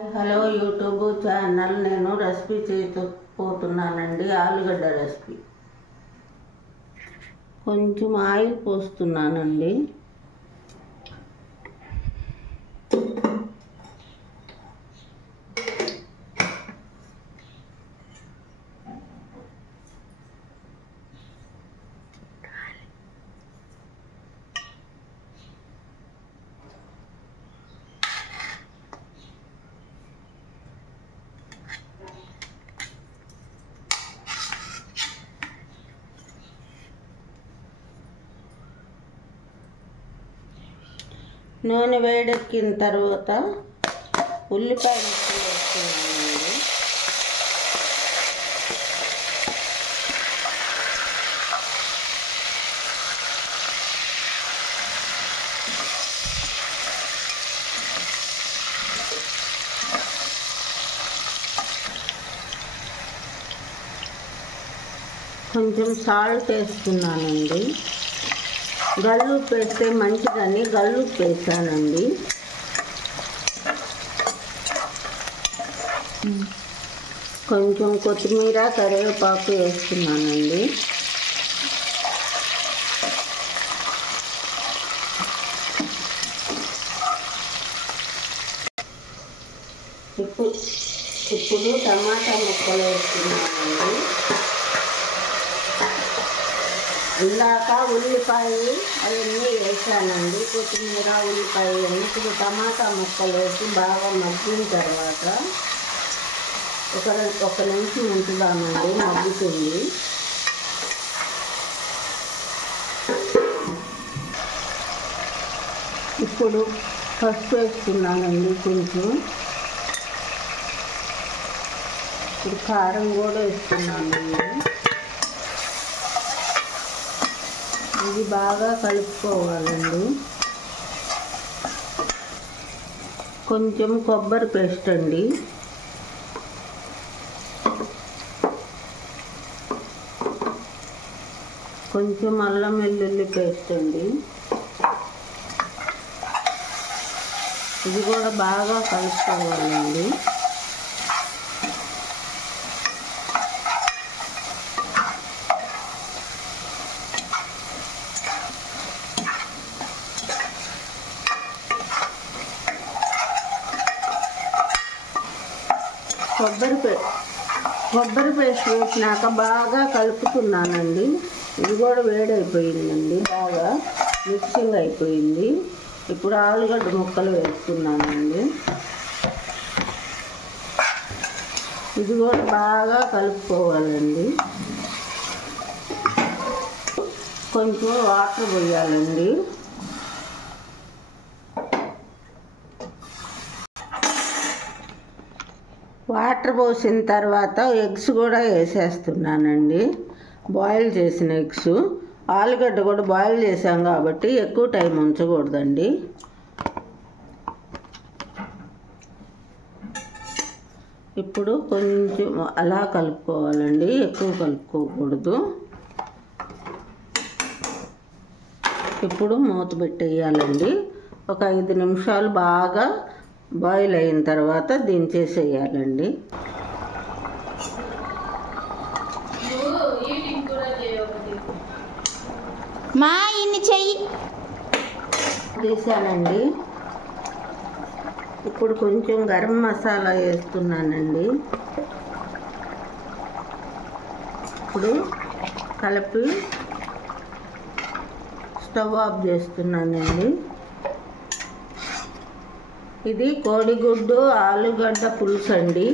Hello YouTube channel. నేను recipe చేయబోతున్నానండి, ఆలుగడ్డ recipe. కొంచెం ఆయిల్ పోస్తున్నానండి. నూనె వేడెక్కిన తర్వాత ఉల్లిపాయ ముక్కలు వేస్తున్నానండి. కొంచెం సాల్ట్ వేస్తున్నానండి. గల్లుప్పు వేస్తే మంచిదని గల్లుప్పు వేసానండి. కొంచెం కొత్తిమీర కరివేపాకు వేస్తున్నానండి. ఇప్పుడు టమాటా ముక్కలు వేస్తున్నానండి. ఇందాక ఉల్లిపాయ అవన్నీ వేసానండి, కొత్తిమీర ఉల్లిపాయ అన్నీ. ఇప్పుడు టమాటా ముక్కలు వేసి బాగా మగ్గిన తర్వాత ఒక నిమిషం ఉంచుదామండి, మగ్గుతుంది. ఇప్పుడు పసుపు వేస్తున్నానండి కొంచెం. ఇప్పుడు కారం కూడా వేస్తున్నానండి. ఇది బాగా కలుపుకోవాలండి. కొంచెం కొబ్బరి పేస్ట్ అండి. కొంచెం అల్లం వెల్లుల్లి పేస్ట్ అండి. ఇది కూడా బాగా కలుపుకోవాలండి. కొబ్బరి పేస్ట్ వేసినాక బాగా కలుపుతున్నానండి. ఇది కూడా వేడైపోయిందండి, బాగా మిక్సింగ్ అయిపోయింది. ఇప్పుడు ఆలుగడ్డ ముక్కలు వేస్తున్నానండి. ఇది కూడా బాగా కలుపుకోవాలండి. కొంచెం వాటర్ పోయాలండి. వాటర్ పోసిన తర్వాత ఎగ్స్ కూడా వేసేస్తున్నానండి. బాయిల్ చేసిన ఎగ్స్. ఆలుగడ్డ కూడా బాయిల్ చేసాం కాబట్టి ఎక్కువ టైం ఉంచకూడదండి. ఇప్పుడు కొంచెం అలా కలుపుకోవాలండి, ఎక్కువ కలుపుకోకూడదు. ఇప్పుడు మూత పెట్టేయాలండి. ఒక 5 నిమిషాలు బాగా బాయిల్ అయిన తర్వాత దించేసేయాలండి. మా ఇన్ని చెయ్యి తీసానండి. ఇప్పుడు కొంచెం గరం మసాలా వేస్తున్నానండి. ఇప్పుడు కలిపి స్టవ్ ఆఫ్ చేస్తున్నానండి. ఇది కోడిగుడ్డు ఆలుగడ్డ పులుసు అండి.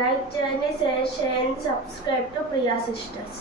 లైక్ చేయండి, షేర్ చేయండి, సబ్స్క్రైబ్ టు ప్రియా సిస్టర్స్.